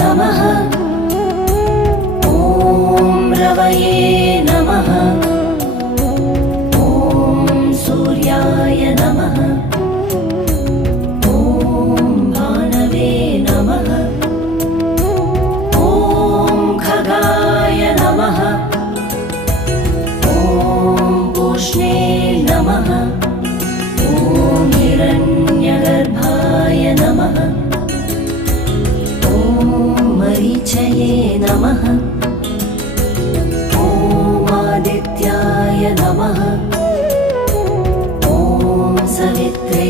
नमः। ॐ रवये नमः। ॐ सूर्याय नमः। ॐ भानवे नमः। ॐ खगाय नमः। ॐ पूष्णे नमः। ॐ हिरण्यगर्भाय नमः। ॐ मरीचये नमः। ॐ आदित्याय नमः। ॐ सवित्रे